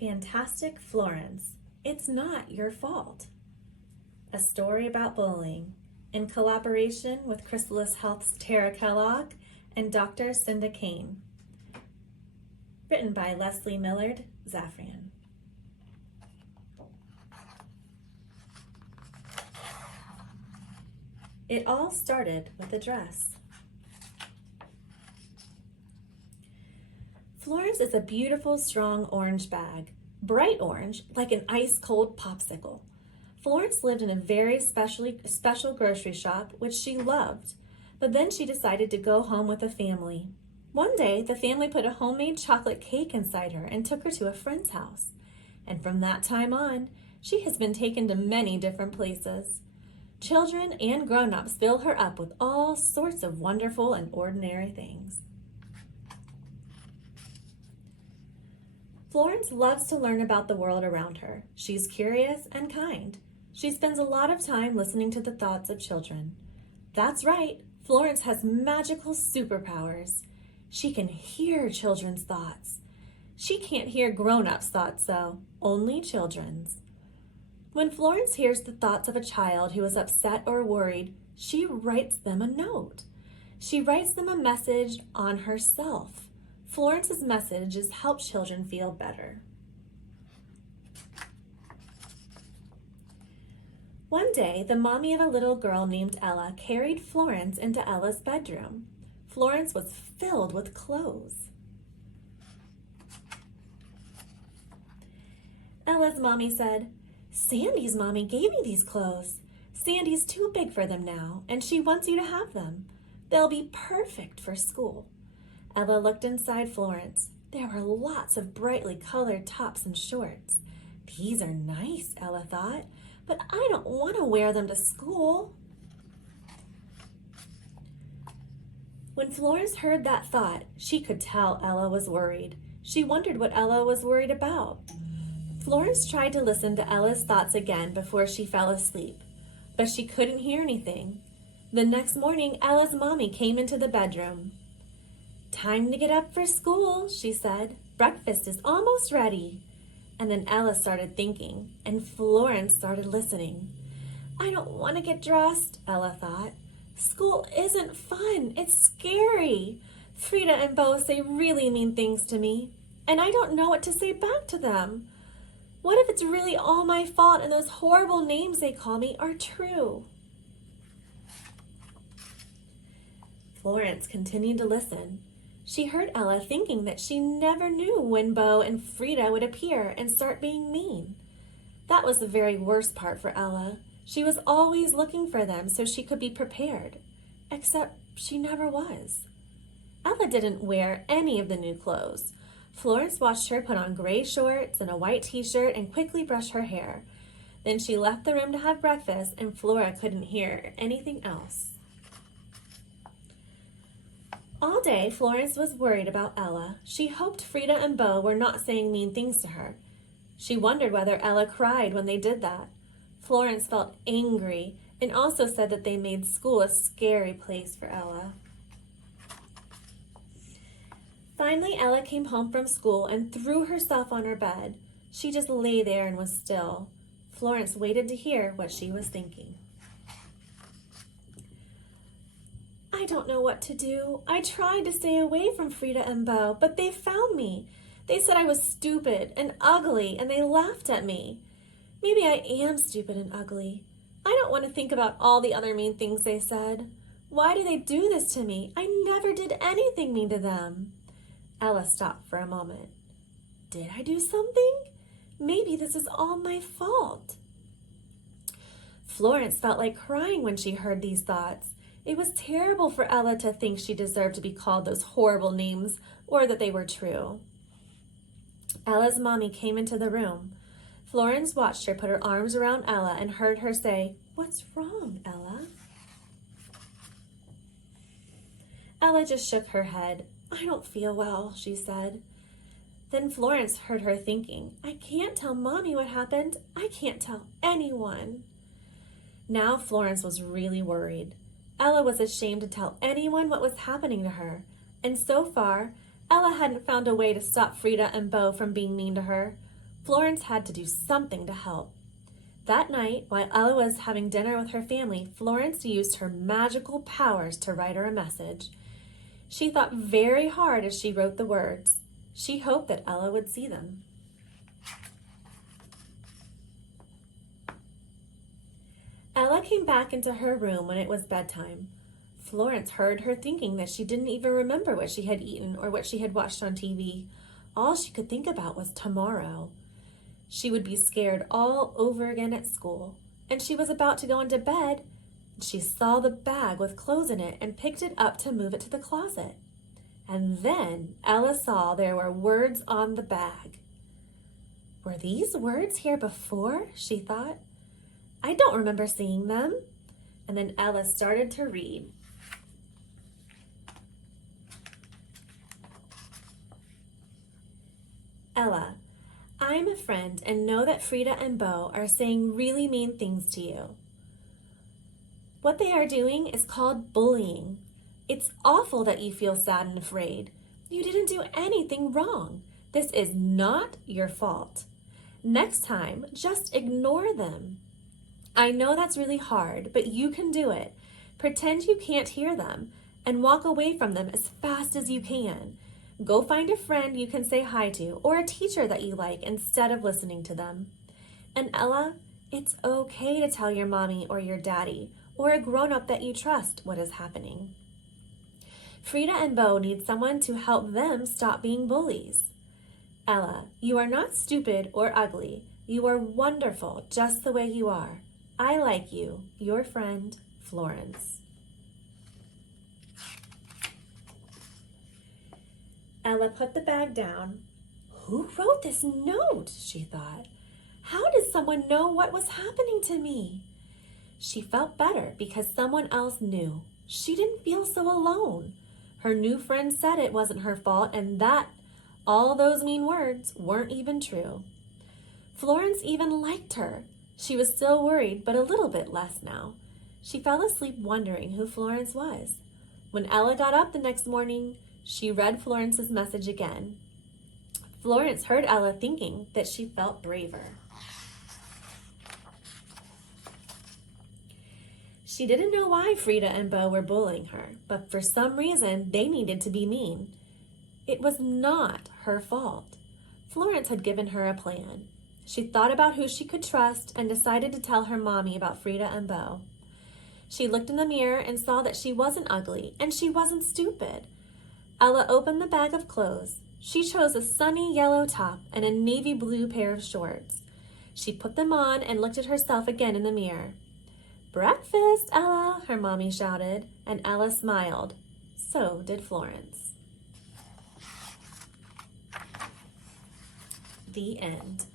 Fantastic Florence, It's Not Your Fault. A story about bullying in collaboration with Chrysalis Health's Tara Kellogg and Dr. Cinda Kane. Written by Leslie Millard Zafran. It all started with a dress. Florence is a beautiful, strong orange bag, bright orange, like an ice-cold popsicle. Florence lived in a very special grocery shop, which she loved, but then she decided to go home with the family. One day, the family put a homemade chocolate cake inside her and took her to a friend's house. And from that time on, she has been taken to many different places. Children and grown-ups fill her up with all sorts of wonderful and ordinary things. Florence loves to learn about the world around her. She's curious and kind. She spends a lot of time listening to the thoughts of children. That's right, Florence has magical superpowers. She can hear children's thoughts. She can't hear grown-ups' thoughts, though, only children's. When Florence hears the thoughts of a child who is upset or worried, she writes them a note. She writes them a message on herself. Florence's messages help children feel better. One day, the mommy of a little girl named Ella carried Florence into Ella's bedroom. Florence was filled with clothes. Ella's mommy said, "Sandy's mommy gave me these clothes. Sandy's too big for them now, and she wants you to have them. They'll be perfect for school." Ella looked inside Florence. There were lots of brightly colored tops and shorts. "These are nice," Ella thought, "but I don't want to wear them to school." When Florence heard that thought, she could tell Ella was worried. She wondered what Ella was worried about. Florence tried to listen to Ella's thoughts again before she fell asleep, but she couldn't hear anything. The next morning, Ella's mommy came into the bedroom. "Time to get up for school," she said. "Breakfast is almost ready." And then Ella started thinking, and Florence started listening. "I don't want to get dressed," Ella thought. "School isn't fun. It's scary. Frida and Bo say really mean things to me, and I don't know what to say back to them. What if it's really all my fault and those horrible names they call me are true?" Florence continued to listen. She heard Ella thinking that she never knew when Bo and Frida would appear and start being mean. That was the very worst part for Ella. She was always looking for them so she could be prepared, except she never was. Ella didn't wear any of the new clothes. Florence watched her put on gray shorts and a white t-shirt and quickly brush her hair. Then she left the room to have breakfast, and Flora couldn't hear anything else. All day, Florence was worried about Ella. She hoped Frida and Bo were not saying mean things to her. She wondered whether Ella cried when they did that. Florence felt angry and also said that they made school a scary place for Ella. Finally, Ella came home from school and threw herself on her bed. She just lay there and was still. Florence waited to hear what she was thinking. "I don't know what to do. I tried to stay away from Frida and Bo, but they found me. They said I was stupid and ugly, and they laughed at me. Maybe I am stupid and ugly. I don't want to think about all the other mean things they said. Why do they do this to me? I never did anything mean to them." Ella stopped for a moment. "Did I do something? Maybe this is all my fault." Florence felt like crying when she heard these thoughts. It was terrible for Ella to think she deserved to be called those horrible names or that they were true. Ella's mommy came into the room. Florence watched her put her arms around Ella and heard her say, "What's wrong, Ella?" Ella just shook her head. "I don't feel well," she said. Then Florence heard her thinking, "I can't tell Mommy what happened. I can't tell anyone." Now Florence was really worried. Ella was ashamed to tell anyone what was happening to her, and so far, Ella hadn't found a way to stop Frida and Bo from being mean to her. Florence had to do something to help. That night, while Ella was having dinner with her family, Florence used her magical powers to write her a message. She thought very hard as she wrote the words. She hoped that Ella would see them. Ella came back into her room when it was bedtime. Florence heard her thinking that she didn't even remember what she had eaten or what she had watched on TV. All she could think about was tomorrow. She would be scared all over again at school, and she was about to go into bed. She saw the bag with clothes in it and picked it up to move it to the closet. And then Ella saw there were words on the bag. Were these words here before? She thought. I don't remember seeing them. And then Ella started to read. Ella, I'm a friend and know that Frida and Bo are saying really mean things to you. What they are doing is called bullying. It's awful that you feel sad and afraid. You didn't do anything wrong. This is not your fault. Next time, just ignore them. I know that's really hard, but you can do it. Pretend you can't hear them and walk away from them as fast as you can. Go find a friend you can say hi to or a teacher that you like instead of listening to them. And Ella, it's okay to tell your mommy or your daddy or a grown-up that you trust what is happening. Frida and Bo need someone to help them stop being bullies. Ella, you are not stupid or ugly. You are wonderful just the way you are. I like you, your friend, Florence. Ella put the bag down. Who wrote this note? She thought. How did someone know what was happening to me? She felt better because someone else knew. She didn't feel so alone. Her new friend said it wasn't her fault and that all those mean words weren't even true. Florence even liked her. She was still worried, but a little bit less now. She fell asleep wondering who Florence was. When Ella got up the next morning, she read Florence's message again. Florence heard Ella thinking that she felt braver. She didn't know why Frida and Bo were bullying her, but for some reason they needed to be mean. It was not her fault. Florence had given her a plan. She thought about who she could trust and decided to tell her mommy about Frida and Bo. She looked in the mirror and saw that she wasn't ugly and she wasn't stupid. Ella opened the bag of clothes. She chose a sunny yellow top and a navy blue pair of shorts. She put them on and looked at herself again in the mirror. "Breakfast, Ella," her mommy shouted, and Ella smiled. So did Florence. The end.